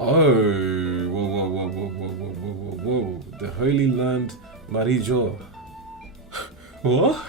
Oh, whoa, whoa, whoa, whoa, whoa, whoa, whoa, whoa, whoa. The Holy Land Marijo. What?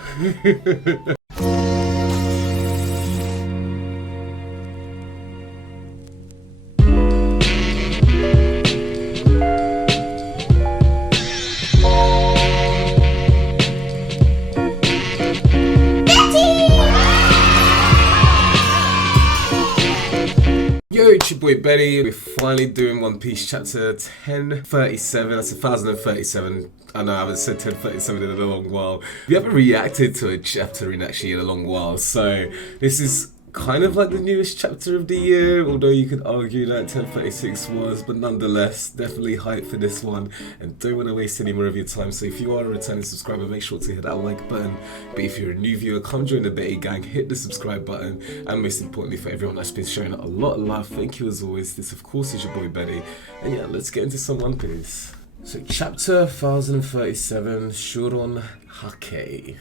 Yo, it's your boy Betty. We're finally doing One Piece chapter 1037. That's 1037. I know I haven't said 1037 in a long while. We haven't reacted to a chapter in a long while. So this is kind of like the newest chapter of the year, although you could argue that 1036 was, but nonetheless, definitely hyped for this one and don't want to waste any more of your time. So if you are a returning subscriber, make sure to hit that like button. But if you're a new viewer, come join the Betty gang, hit the subscribe button, and most importantly for everyone that's been showing a lot of love, thank you as always. This of course is your boy Betty, and yeah, let's get into some One Piece. So chapter 1037, Shuron Hake.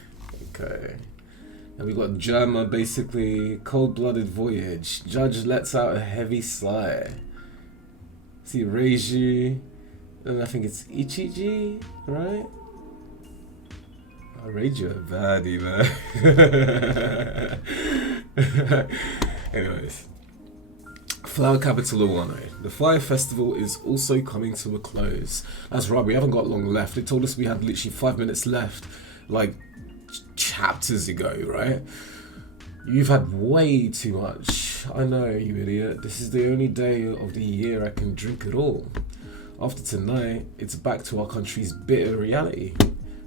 Okay. And we got Germa, basically, cold-blooded voyage. Judge lets out a heavy sigh. See Reiji, and I think it's Ichiji, right? Oh, Reiji a baddie, man. Anyways. Flower capital of Wano. The Fire Festival is also coming to a close. That's right, we haven't got long left. They told us we had literally 5 minutes left. Like, chapters ago, right? You've had way too much. I know, you idiot. This is the only day of the year I can drink at all. After tonight, it's back to our country's bitter reality.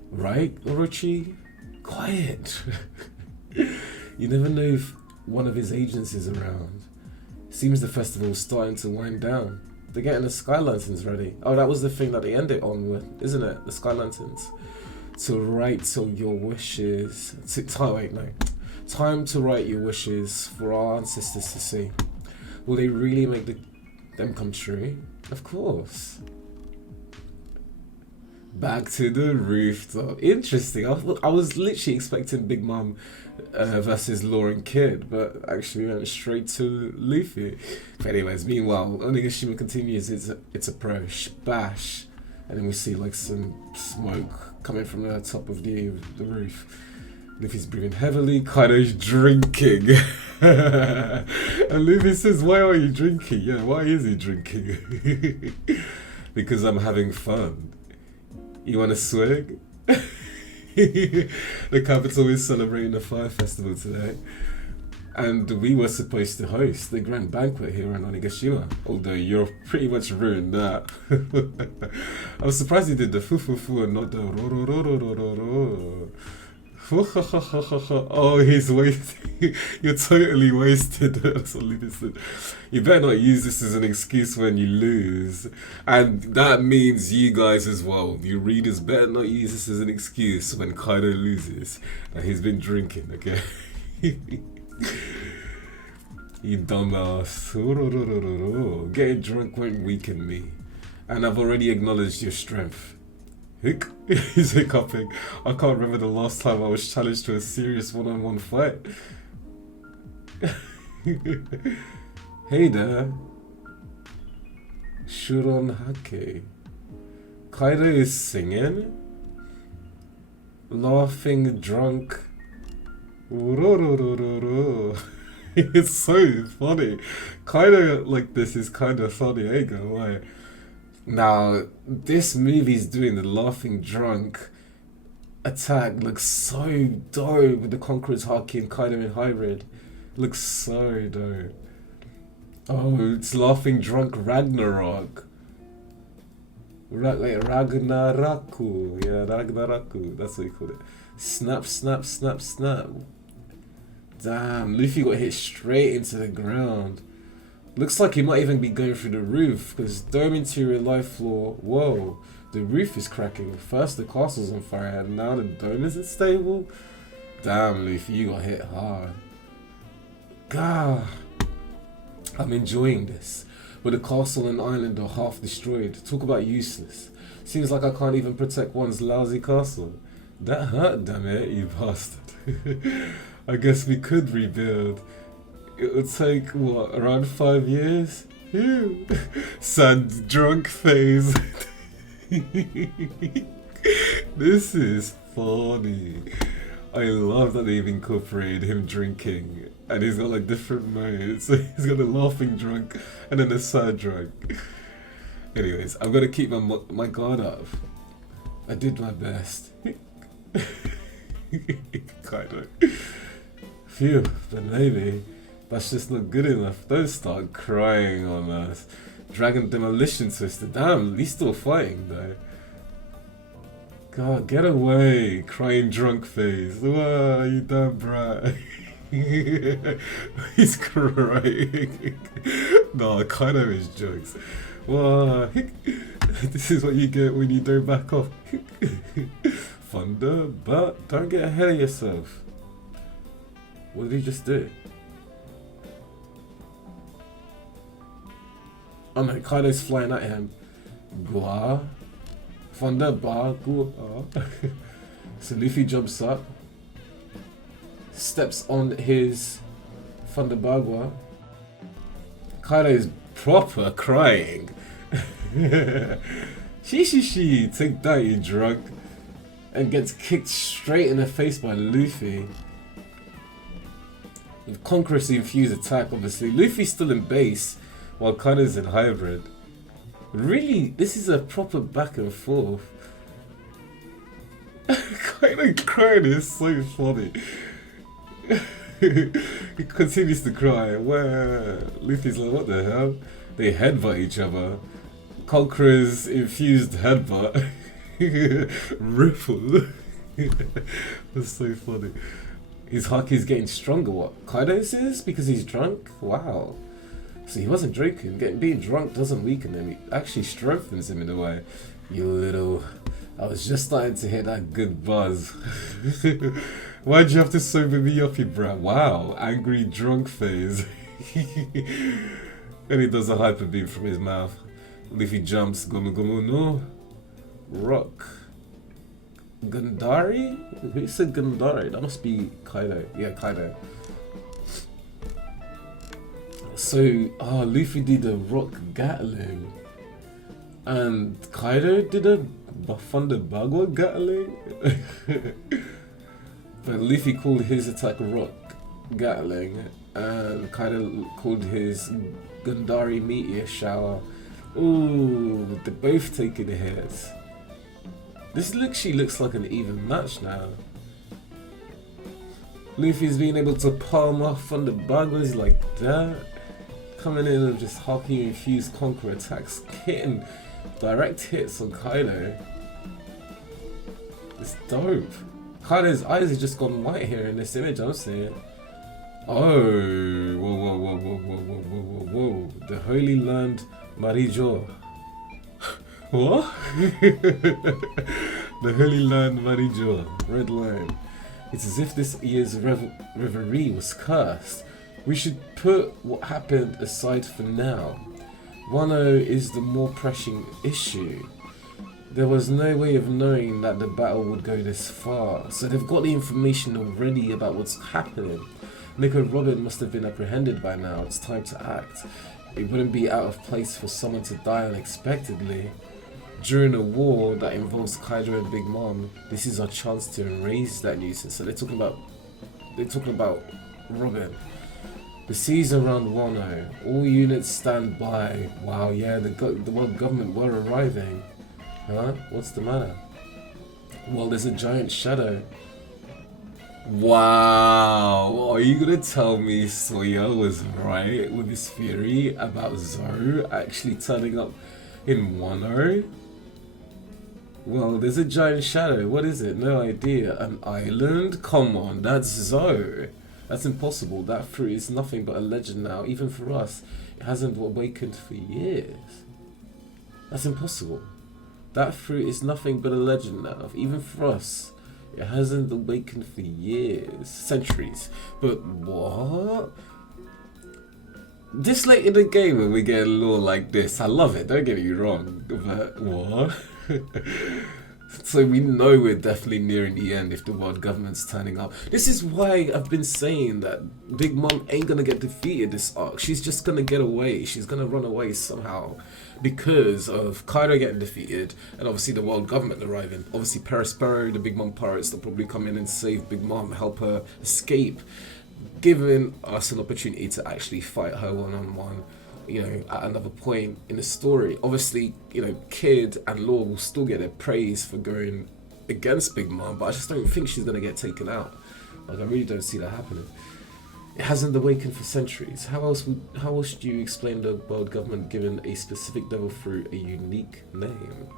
Right, Orochi? Quiet. You never know if one of his agents is around. Seems the festival's starting to wind down. They're getting the Sky Lanterns ready. Oh, that was the thing that they ended on with, isn't it? The Sky Lanterns. To write all your wishes. Time to write your wishes for our ancestors to see. Will they really make them come true? Of course. Back to the rooftop. Interesting. I was literally expecting Big Mom versus Lauren Kidd, but actually went straight to Luffy. But anyways, meanwhile, Onigashima continues its approach. Bash. And then we see like some smoke coming from the top of the roof. Luffy's breathing heavily, Kaido's drinking. And Luffy says, why are you drinking? Yeah, why is he drinking? Because I'm having fun. You wanna swig? The capital is celebrating the Fire Festival today. And we were supposed to host the grand banquet here in Onigashima, although you're pretty much ruined that. I was surprised he did the fu and not the ro. Oh, he's wasted. You're totally wasted. That's what Luffy said. You better not use this as an excuse when you lose. And that means you guys as well. You readers better not use this as an excuse when Kaido loses. And he's been drinking, okay? You dumbass. Getting drunk won't weaken me. And I've already acknowledged your strength. He's hiccuping. I can't remember the last time I was challenged to a serious one-on-one fight. Hey there. Shuron Hake. Kaido is singing. Laughing drunk. It's so funny. Kaido like this is kind of funny, I ain't gonna lie. Now, this movie's doing the laughing drunk attack looks so dope with the Conqueror's Haki and Kaido in hybrid. Looks so dope. Oh, it's laughing drunk Ragnarok. Ragnaraku. Yeah, Ragnaraku. That's what you call it. Snap, snap, snap, snap. Damn, Luffy got hit straight into the ground. Looks like he might even be going through the roof, because dome interior life floor, whoa, the roof is cracking. First the castle's on fire, and now the dome isn't stable? Damn, Luffy, you got hit hard. God, I'm enjoying this. But the castle and island are half destroyed. Talk about useless. Seems like I can't even protect one's lousy castle. That hurt, damn it, you bastard. I guess we could rebuild. It would take, what, around 5 years? Phew. Sad drunk phase. This is funny. I love that they've incorporated him drinking, and he's got like different modes. He's got a laughing drunk and then a sad drunk. Anyways, I'm gonna keep my guard up. I did my best. Kaido. Phew, but maybe that's just not good enough. Don't start crying on us. Dragon Demolition Twister. Damn, he's still fighting though. God, get away, crying drunk face. Whoa, you damn brat. He's crying. No, Kaido is jokes. Whoa, this is what you get when you don't back off. Thunder, but don't get ahead of yourself. What did he just do? Oh no, Kaido's flying at him. Gua. Thunder, ba, gua. So Luffy jumps up. Steps on his Thunder Bagua. Kaido's proper crying. She, take that, you drunk. And gets kicked straight in the face by Luffy. With Conqueror's infused attack, obviously. Luffy's still in base, while Kaido's in hybrid. Really, this is a proper back and forth. Kaido crying is so funny. He continues to cry. Where Luffy's like, what the hell? They headbutt each other. Conqueror's infused headbutt. Ripple. That's so funny. His Haki's getting stronger. What? Kaido's is? Because he's drunk? Wow. So he wasn't drinking. Being drunk doesn't weaken him. It actually strengthens him in a way. You little... I was just starting to hit that good buzz. Why'd you have to sober me up, you brat? Wow. Angry drunk phase. And he does a hyper beam from his mouth. Luffy jumps. Gomu Gomu no. Rock. Gundari? Who said Gundari? That must be Kaido. Yeah, Kaido. So, Luffy did a rock Gatling. And Kaido did a Thunder Bagua Gatling? But Luffy called his attack rock Gatling. And Kaido called his Gundari Meteor Shower. Ooh, they're both taking hits. This literally looks like an even match now. Luffy's being able to palm off Thunder Baguas like that. Coming in and just Haki infused Conqueror attacks, hitting direct hits on Kaido. It's dope. Kaido's eyes have just gone white here in this image, I'm seeing. Oh, whoa. The Holy Land Marijo. What? The Holy Land Marijo. Red line. It's as if this year's reverie was cursed. We should put what happened aside for now. Wano is the more pressing issue. There was no way of knowing that the battle would go this far, so they've got the information already about what's happening. Nick and Robin must have been apprehended by now. It's time to act. It wouldn't be out of place for someone to die unexpectedly. During a war that involves Kaido and Big Mom, this is our chance to erase that nuisance. So they're talking about Robin. The seas around Wano. All units stand by. Wow, yeah, the world government were arriving. Huh? What's the matter? Well, there's a giant shadow. Wow, are you gonna tell me Sawyer was right with his theory about Zoro actually turning up in Wano? Well, there's a giant shadow. What is it? No idea. An island? Come on, that's Zoro. That's impossible. That fruit is nothing but a legend now, even for us. It hasn't awakened for years. That's impossible. That fruit is nothing but a legend now, even for us. It hasn't awakened for years, centuries. But what? This late in the game when we get a lore like this, I love it, don't get me wrong. But what? So we know we're definitely nearing the end if the world government's turning up. This is why I've been saying that Big Mom ain't gonna get defeated this arc. She's just gonna get away. She's gonna run away somehow because of Kaido getting defeated and obviously the world government arriving. Obviously Perospero, the Big Mom pirates, they'll probably come in and save Big Mom, help her escape, giving us an opportunity to actually fight her one-on-one, you know, at another point in the story. Obviously, you know, Kid and Law will still get their praise for going against Big Mom, but I just don't think she's gonna get taken out. Like, I really don't see that happening. It hasn't awakened for centuries. How else do you explain the world government giving a specific devil fruit a unique name?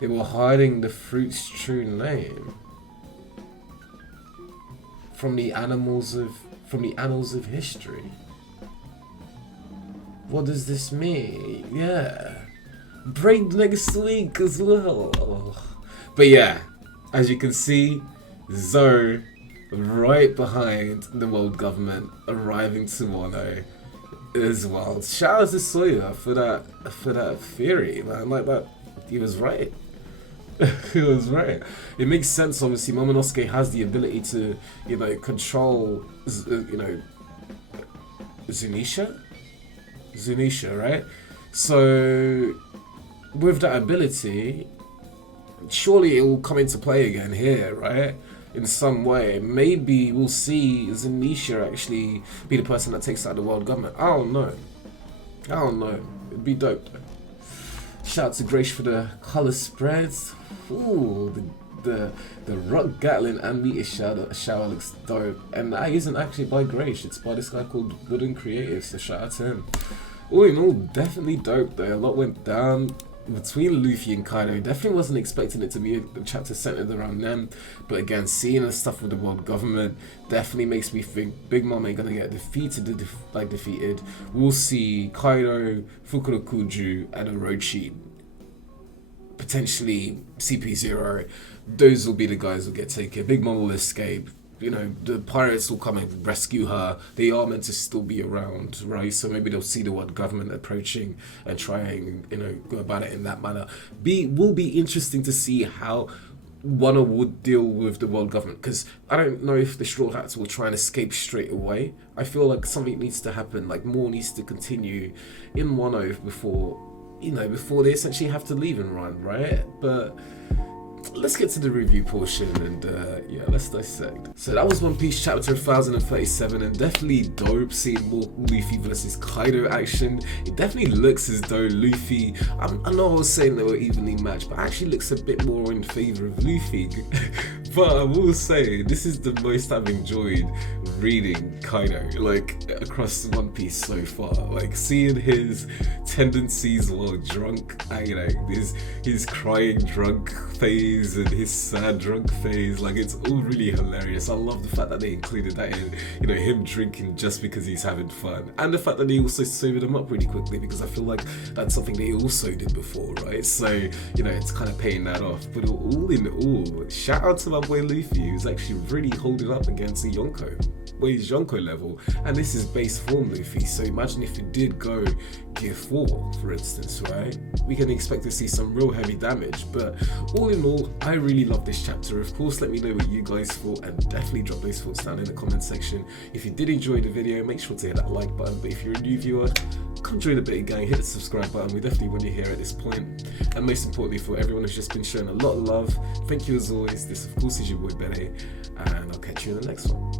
They were hiding the fruit's true name from the annals of history. What does this mean? Yeah, break next week as well. But yeah, as you can see, Zoe right behind the world government arriving to Wano as well. Shout out to Sawyer for that theory, man. Like that, he was right. He was right. It makes sense. Obviously, Momonosuke has the ability to, you know, control, you know, Zunisha, right? So with that ability, surely it will come into play again here, right? In some way, maybe we'll see Zunisha actually be the person that takes out the world government. I don't know. It'd be dope though. Shout out to Grace for the color spreads. Ooh, the rock Gatlin and meteor shower looks dope. And that isn't actually by Grace, it's by this guy called Wooden Creative, so shout out to him. All in all, definitely dope though. A lot went down between Luffy and Kaido. Definitely wasn't expecting it to be a chapter centered around them, but again, seeing the stuff with the world government definitely makes me think Big Mom ain't gonna get defeated. We'll see Kaido, Fukurokuju, and Orochi, potentially CP0. Those will be the guys who get taken. Big Mom will escape. You know, the pirates will come and rescue her. They are meant to still be around, right? So maybe they'll see the world government approaching and try and, you know, go about it in that manner. Will be interesting to see how Wano would deal with the world government, because I don't know if the Straw Hats will try and escape straight away. I feel like something needs to happen, like more needs to continue in Wano before, you know, before they essentially have to leave and run, right? But let's get to the review portion and yeah, let's dissect. So that was One Piece chapter 1037, and definitely dope seeing more Luffy versus Kaido action. It definitely looks as though Luffy, I know I was saying they were evenly matched, but actually looks a bit more in favor of Luffy. But I will say, this is the most I've enjoyed reading Kaido, like, across One Piece so far. Like, seeing his tendencies while drunk, you know, his crying drunk phase and his sad drunk phase, like, it's all really hilarious. I love the fact that they included that in, you know, him drinking just because he's having fun, and the fact that they also sobered him up really quickly, because I feel like that's something they also did before, right? So, you know, it's kind of paying that off. But all in all, shout out to my boy Luffy, who's actually really holding up against the Yonko. Well, he's Yonko level, and this is base form Luffy, so imagine if it did go Gear 4, for instance, right? We can expect to see some real heavy damage. But all in all, I really love this chapter. Of course, let me know what you guys thought, and definitely drop those thoughts down in the comment section. If you did enjoy the video, make sure to hit that like button, but if you're a new viewer, come join the Beta Gang, hit the subscribe button. We definitely want you here at this point. And most importantly, for everyone who's just been showing a lot of love, thank you as always. This of course is your boy Beta, and I'll catch you in the next one.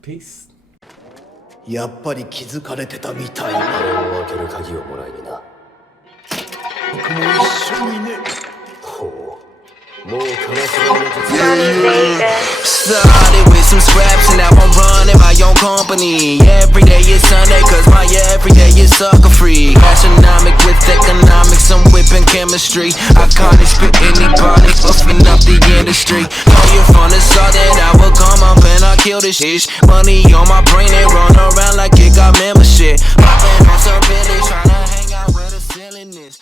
Peace. やっぱり気づかれてたみたいな。開ける鍵をもらいにな。僕も一緒にね。ほう。もう悲しみの Started with some scraps and now I'm running my own company. Every day is Sunday cause my everyday is sucker free. Astronomic with economics, I'm whipping chemistry. I can't expect anybody fucking up the industry. Know you from the south that I will come up and I kill this shit. Money on my brain and run around like it got membership. Popping on some Billy, trying to hang out where the ceiling is.